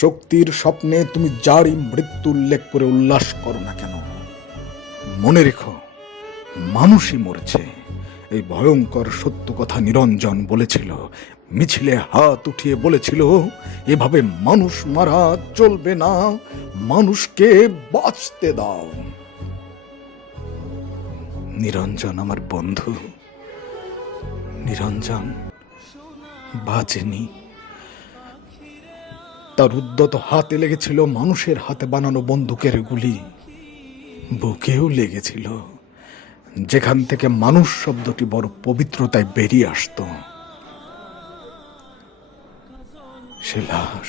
শক্তির স্বপ্নে তুমি যারই মৃত্যু উল্লেখ করে উল্লাস করো না কেন, মনে রেখো মানুষই মরেছে। এই ভয়ঙ্কর সত্য কথা নিরঞ্জন বলেছিল, মিছিলে হাত উঠিয়ে বলেছিল, এভাবে মানুষ মারা চলবে না, মানুষকে বাঁচতে দাও। নিরঞ্জন আমার বন্ধু, নিরঞ্জন বাজেনি। তার উদ্যত হাতে লেগেছিল মানুষের হাতে বানানো বন্দুকের গুলি, বুকেও লেগেছিল, যেখান থেকে মানুষ শব্দটি বড় পবিত্রতায় বেরিয়ে আসত। সে লাশ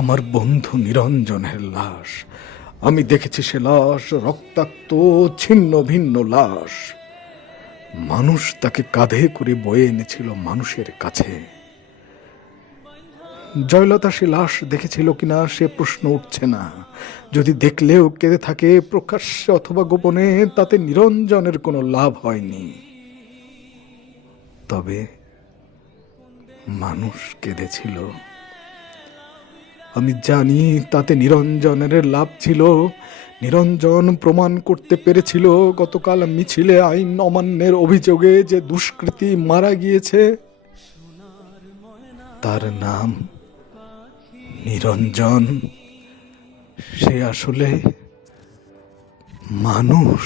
আমার বন্ধু নিরঞ্জনের লাশ। আমি দেখেছি সে লাশ, রক্তাক্ত ছিন্ন ভিন্ন লাশ। মানুষ তাকে কাঁধে করে বয়ে এনেছিল মানুষের কাছে। জয়লতা সে লাশ দেখেছিল কিনা সে প্রশ্ন উঠছে না। যদি দেখলেও কেঁদে থাকে প্রকাশ্যে অথবা গোপনে, তাতে নিরঞ্জনের কোনো লাভ হয়নি। তবে মানুষ কেঁদেছিল, আমি জানি তাতে নিরঞ্জনের লাভ ছিল। নিরঞ্জন প্রমাণ করতে পেরেছিল গতকাল মিছিলে আইন অমান্যের অভিযোগে যে দুষ্কৃতী মারা গিয়েছে তার নাম নিরঞ্জন। সে আসলে মানুষ।